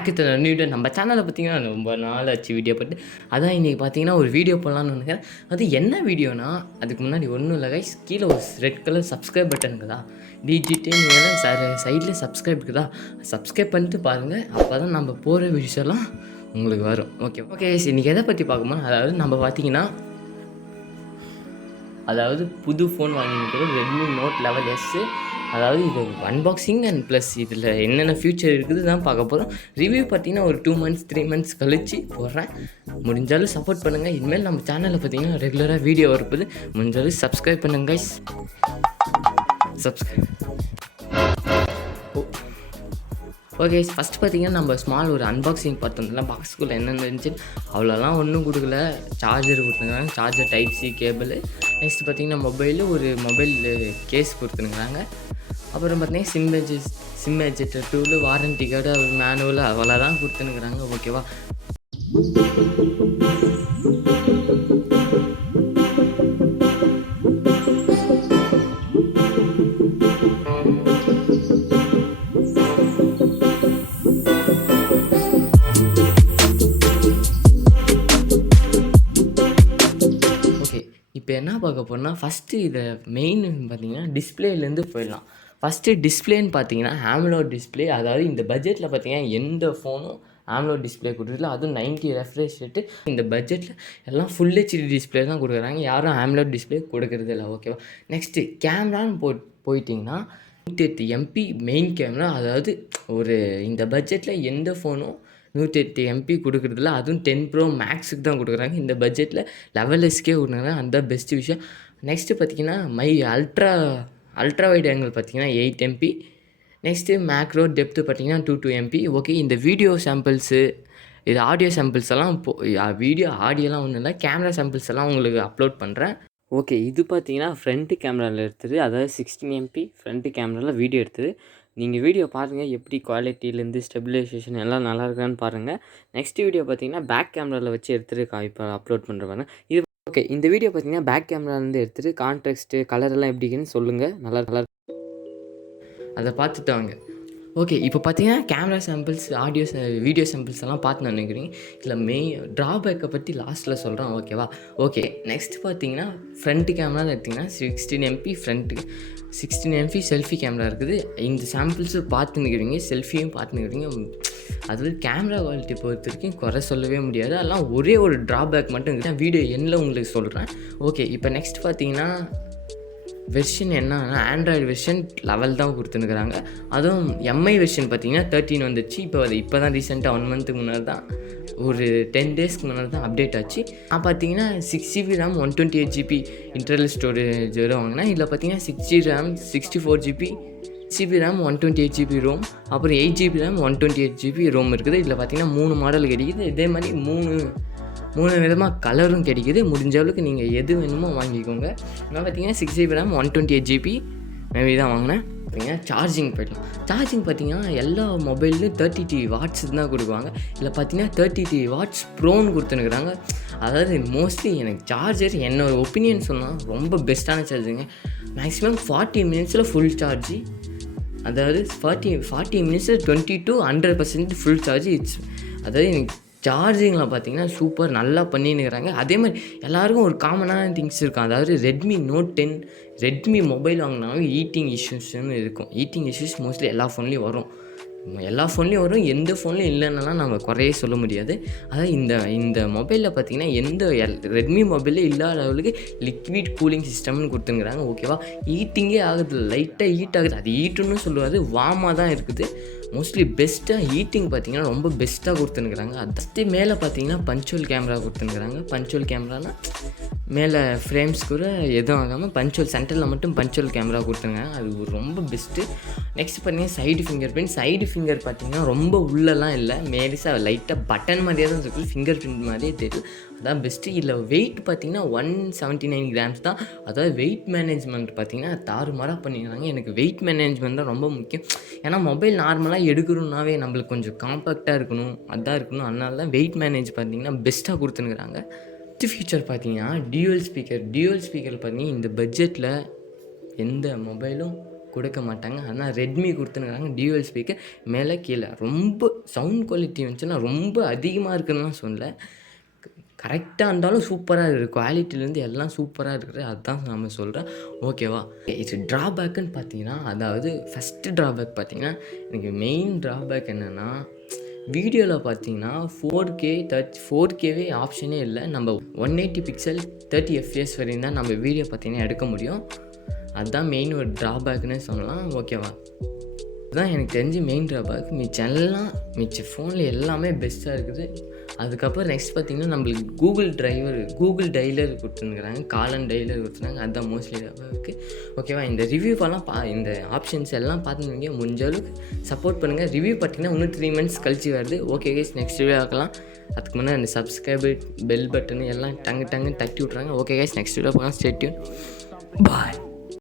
Back with video. நம்ம சேனலில் பார்த்தீங்கன்னா ரொம்ப நாள் ஆச்சு வீடியோ போட்டு. அதான் இன்றைக்கி பார்த்தீங்கன்னா ஒரு வீடியோ போடலான்னு நினைக்கிறேன். அது என்ன வீடியோனா, அதுக்கு முன்னாடி ஒன்றும் இல்லை கைஸ், கீழே ஒரு ரெட் கலர் சப்ஸ்கிரைப் பட்டன் இருக்குதா, டிஜிடின்னு வேலை சைடில் சப்ஸ்கிரைப் இருக்குதா, சப்ஸ்கிரைப் பண்ணிட்டு பாருங்கள். அப்போ தான் நம்ம போகிற வீடியோஸ் எல்லாம் உங்களுக்கு வரும். ஓகே இன்றைக்கி எதை பற்றி பார்க்கணும், அதாவது நம்ம பார்த்தீங்கன்னா புது ஃபோன் வாங்கியிருக்கிறது ரெட்மி நோட் 11S. அதாவது இது அன்பாக்சிங் அண்ட் ப்ளஸ் இதில் என்னென்ன ஃபியூச்சர் இருக்குது தான் பார்க்க போகிறோம். ரிவ்யூ பார்த்தீங்கன்னா ஒரு 2 months 3 months கழிச்சு போடுறேன். முடிஞ்சாலும் சப்போர்ட் பண்ணுங்கள். இனிமேல் நம்ம சேனலில் பார்த்தீங்கன்னா ரெகுலராக வீடியோ வருது. முடிஞ்சாலும் சப்ஸ்கிரைப் பண்ணுங்க கைஸ். ஓகே ஃபஸ்ட் பார்த்தீங்கன்னா நம்ம ஸ்மால் ஒரு அன்பாக்சிங் பார்த்தோம்ல, பாக்ஸ்குள்ளே என்னென்ன இருந்துச்சு அவ்வளோலாம் ஒன்றும் கொடுக்கல. சார்ஜர் கொடுத்துருக்காங்க, charger type C cable. Next பார்த்தீங்கன்னா மொபைல் கேஸ் கொடுத்துருக்குறாங்க. அப்புறம் பார்த்தீங்கன்னா sim ejector tool, warranty card, ஒரு மேனுவல், அவ்வளோதான் கொடுத்துருக்குறாங்க. ஓகேவா. இப்போ என்ன பார்க்க போகிறோம்னா, ஃபஸ்ட்டு இதை மெயின் பார்த்தீங்கன்னா டிஸ்பிளேலேருந்து போயிடலாம். ஃபஸ்ட்டு டிஸ்பிளேன்னு பார்த்தீங்கன்னா AMOLED டிஸ்பிளே. அதாவது இந்த பட்ஜெட்டில் பார்த்தீங்கன்னா எந்த ஃபோனும் AMOLED டிஸ்பிளே கொடுக்குறதில்ல. அதுவும் 90 ரெஃப்ரெஷ் ரேட்டு. இந்த பட்ஜெட்டில் எல்லாம் ஃபுல் HD டிஸ்பிளே தான் கொடுக்குறாங்க, யாரும் AMOLED டிஸ்பிளே கொடுக்குறது இல்லை. ஓகேவா. நெக்ஸ்ட்டு கேமரான்னு போயிட்டிங்கன்னா 108 MP மெயின் கேமரா. அதாவது ஒரு இந்த பட்ஜெட்டில் எந்த ஃபோனும் 108 MP கொடுக்குறதில்ல. அதுவும் 10 Pro மேக்ஸுக்கு தான் கொடுக்குறாங்க. இந்த பட்ஜெட்டில் 11Sக்கே கொடுக்குறாங்க, அந்த பெஸ்ட்டு விஷயம். நெக்ஸ்ட்டு பார்த்தீங்கன்னா அல்ட்ரா வைட் ஆங்கிள் பார்த்தீங்கன்னா 8 MP. நெக்ஸ்ட்டு மேக்ரோ டெப்த்து பார்த்தீங்கன்னா 2 MP. ஓகே, இந்த வீடியோ சாம்பிள்ஸு, இது ஆடியோ சாம்பிள்ஸ் எல்லாம் ஆடியோலாம் ஒன்றும் இல்லை, கேமரா சாம்பிள்ஸ் எல்லாம் உங்களுக்கு அப்லோட் பண்ணுறேன். ஓகே, இது பார்த்தீங்கன்னா ஃப்ரண்ட்டு கேமராவில் எடுத்தது. அதாவது 16 MP ஃப்ரண்ட்டு கேமராவில் வீடியோ எடுத்தது. நீங்கள் வீடியோ பாருங்கள், எப்படி குவாலிட்டிலேருந்து ஸ்டெபிலைசேஷன் எல்லாம் நல்லா இருக்கான்னு பாருங்கள். நெக்ஸ்ட் வீடியோ பார்த்தீங்கன்னா பேக் கேமராவில் வச்சு எடுத்துகிட்டு இப்போ அப்லோட் பண்ணுறேன். இது ஓகே, இந்த வீடியோ பார்த்தீங்கன்னா பேக் கேமராலேருந்து எடுத்துகிட்டு கான்ட்ராஸ்ட்டு கலரெல்லாம் எப்படி இருக்குன்னு சொல்லுங்கள். நல்லா அதை பார்த்துட்டு வாங்க. ஓகே, இப்போ பார்த்தீங்கன்னா கேமரா சாம்பிள்ஸ், வீடியோ சாம்பிள்ஸ் எல்லாம் பார்த்து நினைக்கிறீங்க. இதில் ட்ராபேக்கை பற்றி லாஸ்ட்டில் சொல்கிறேன். ஓகேவா. ஓகே, நெக்ஸ்ட் பார்த்தீங்கன்னா ஃப்ரண்ட்டு கேமராவில் எடுத்திங்கன்னா 16 MP front, 16 MP selfie camera இருக்குது. இந்த சாம்பிள்ஸு பார்த்து நிற்கிறீங்க, செல்ஃபியும் பார்த்து நிற்கிறீங்க. அது கேமரா குவாலிட்டி பொறுத்த வரைக்கும் குறை சொல்லவே முடியாது. அதெல்லாம் ஒரே ஒரு ட்ராபேக் மட்டும் இருக்குது, வீடியோ எண்ணில் உங்களுக்கு சொல்கிறேன். ஓகே, இப்போ நெக்ஸ்ட் பார்த்தீங்கன்னா வெர்ஷன் என்னன்னா ஆண்ட்ராய்டு வெர்ஷன் 11 தான் கொடுத்துருக்குறாங்க. அதுவும் MI வெர்ஷன் பார்த்தீங்கன்னா 13 வந்துச்சு. இப்போ தான் ரீசெண்டாக 1 month முன்னாடி தான், ஒரு 10 daysக்கு முன்னாடி தான் அப்டேட் ஆச்சு. நான் பார்த்தீங்கன்னா 6GB RAM 128GB internal storage வரை வாங்கினேன். இதில் பார்த்தீங்கன்னா 6GB RAM 64GB, 6GB RAM 128GB Rome, அப்புறம் 8GB RAM 128GB ரோம் இருக்குது. இதில் பார்த்தீங்கன்னா 3 மாடல் கிடைக்குது. இதே மாதிரி 3 விதமாக கலரும் கிடைக்கிது. முடிஞ்ச அளவுக்கு நீங்கள் எது வேணுமோ வாங்கிக்கோங்க. நான் பார்த்தீங்கன்னா 6GB RAM 128GB மேபி தான் வாங்கினேன். பார்த்தீங்கன்னா சார்ஜிங் போய்டலாம். சார்ஜிங் பார்த்தீங்கன்னா எல்லா மொபைல்லையும் 30 watts தான் கொடுக்குவாங்க. இதில் பார்த்தீங்கன்னா 30 watts ப்ரோன்னு கொடுத்துனுக்குறாங்க. அதாவது மோஸ்ட்லி எனக்கு சார்ஜர் என்னோட ஒப்பீனியன் சொன்னால் ரொம்ப பெஸ்ட்டான சார்ஜிங்க. மேக்ஸிமம் 40 minutesல ஃபுல் சார்ஜி. அதாவது 40 minutesல 20 to 100% ஃபுல் சார்ஜ். அதாவது எனக்கு சார்ஜிங்கில் பார்த்தீங்கன்னா சூப்பர் நல்லா பண்ணின்னுக்கிறாங்க. அதே மாதிரி எல்லாருக்கும் ஒரு காமனான திங்ஸ் இருக்கும். அதாவது ரெட்மி நோட் 10 ரெட்மி மொபைல் வாங்கினாலும் ஈட்டிங் இஷ்யூஸ்ன்னு இருக்கும். ஈட்டிங் இஷ்யூஸ் மோஸ்ட்லி எல்லா ஃபோன்லேயும் வரும். எந்த ஃபோன்லேயும் இல்லைன்னெல்லாம் நம்ம குறையே சொல்ல முடியாது. அதாவது இந்த மொபைலில் பார்த்தீங்கன்னா ரெட்மி மொபைலில் இல்லாத லெவலுக்கு லிக்விட் கூலிங் சிஸ்டம்னு கொடுத்துருக்குறாங்க. ஓகேவா. ஈட்டிங்கே ஆகுது, லைட்டாக ஹீட் ஆகுது. அது ஹீட்டுன்னு சொல்லுவாது, வார்மாக தான் இருக்குது. மோஸ்ட்லி பெஸ்ட்டாக ஹீட்டிங் பார்த்தீங்கன்னா ரொம்ப பெஸ்ட்டாக கொடுத்துருக்குறாங்க. அது மேலே பார்த்தீங்கன்னா பஞ்சுவல் கேமரா கொடுத்துருக்குறாங்க. பஞ்சுவல் கேமரானா மேலே ஃப்ரேம்ஸ் கூட எதுவும் ஆகாமல் பஞ்சுவல் சென்டரில் மட்டும் பஞ்சுவல் கேமரா கொடுத்துருக்காங்க. அது ரொம்ப பெஸ்ட்டு. நெக்ஸ்ட் பார்த்தீங்கன்னா சைடு ஃபிங்கர் பார்த்தீங்கன்னா ரொம்ப உள்ளெல்லாம் இல்லை, மேலிசாக லைட்டாக பட்டன் மாதிரியே தான் இருக்குது, ஃபிங்கர் பிரிண்ட் மாதிரியே தெரியுது. அதான் பெஸ்ட்டு. இல்லை வெயிட் பார்த்தீங்கன்னா 179 grams தான். அதாவது வெயிட் மேனேஜ்மெண்ட் பார்த்தீங்கன்னா தாறுமாறாக பண்ணிக்கிறாங்க. எனக்கு வெயிட் மேனேஜ்மெண்ட் தான் ரொம்ப முக்கியம். ஏன்னா மொபைல் நார்மலாக எடுக்கணுன்னாவே நம்மளுக்கு கொஞ்சம் காம்பேக்டாக இருக்கணும், அதனால தான் வெயிட் மேனேஜ் பார்த்தீங்கன்னா பெஸ்ட்டாக கொடுத்துனுக்குறாங்க. நெக்ஸ்ட் ஃபீச்சர் பார்த்தீங்கன்னா டியூவல் ஸ்பீக்கர் பார்த்தீங்கன்னா இந்த பட்ஜெட்டில் எந்த மொபைலும் கொடுக்க மாட்டாங்க. ஆனால் ரெட்மி கொடுத்துருக்காங்க டியூவல் ஸ்பீக்கர் மேலே கீழே. ரொம்ப சவுண்ட் குவாலிட்டி வந்துச்சுன்னா ரொம்ப அதிகமாக இருக்குன்னுலாம் சொல்லல, கரெக்டாக இருந்தாலும் சூப்பராக இருக்குது. குவாலிட்டிலேருந்து எல்லாம் சூப்பராக இருக்குது. அதுதான் நம்ம சொல்கிறேன். ஓகேவா, இது ட்ராபேக்குன்னு பார்த்தீங்கன்னா, அதாவது ஃபஸ்ட்டு ட்ராபேக் பார்த்தீங்கன்னா, எனக்கு மெயின் ட்ராபேக் என்னென்னா, வீடியோவில் பார்த்தீங்கன்னா 4Kவே ஆப்ஷனே இல்லை. நம்ம 180 பிக்சல் 30 fps வரையும் தான் நம்ம வீடியோ பார்த்தீங்கன்னா எடுக்க முடியும். அதுதான் மெயின் ஒரு ட்ராபேக்குன்னு சொல்லலாம். ஓகேவா, அதுதான் எனக்கு தெரிஞ்சு மெயின் ட்ராபேக். மிச்ச ஃபோனில் எல்லாமே பெஸ்ட்டாக இருக்குது. அதுக்கப்புறம் நெக்ஸ்ட் பார்த்திங்கன்னா, நம்மளுக்கு கூகுள் டைலர் கொடுத்துருக்குறாங்க, காலன் டைலர் கொடுத்துருக்காங்க. அதுதான் மோஸ்ட்லி இருக்குது. ஓகேவா, இந்த ரிவ்யூவெல்லாம் இந்த ஆப்ஷன்ஸ் எல்லாம் பார்த்துருந்தீங்க. முடிஞ்ச அளவுக்கு சப்போர்ட் பண்ணுங்கள். ரிவ்யூ பார்த்திங்கன்னா இன்னும் 3 months கழிச்சு வருது. ஓகே கைஸ், நெக்ஸ்ட் வீடியோ பார்க்கலாம். அதுக்கு முன்னாடி அந்த சப்ஸ்கிரைபு பெல் பட்டனு எல்லாம் டங்குன்னு தட்டி விட்றாங்க. ஓகே கைஸ், நெக்ஸ்ட் வீடியோ பார்க்கலாம். Stay tune. பாய்.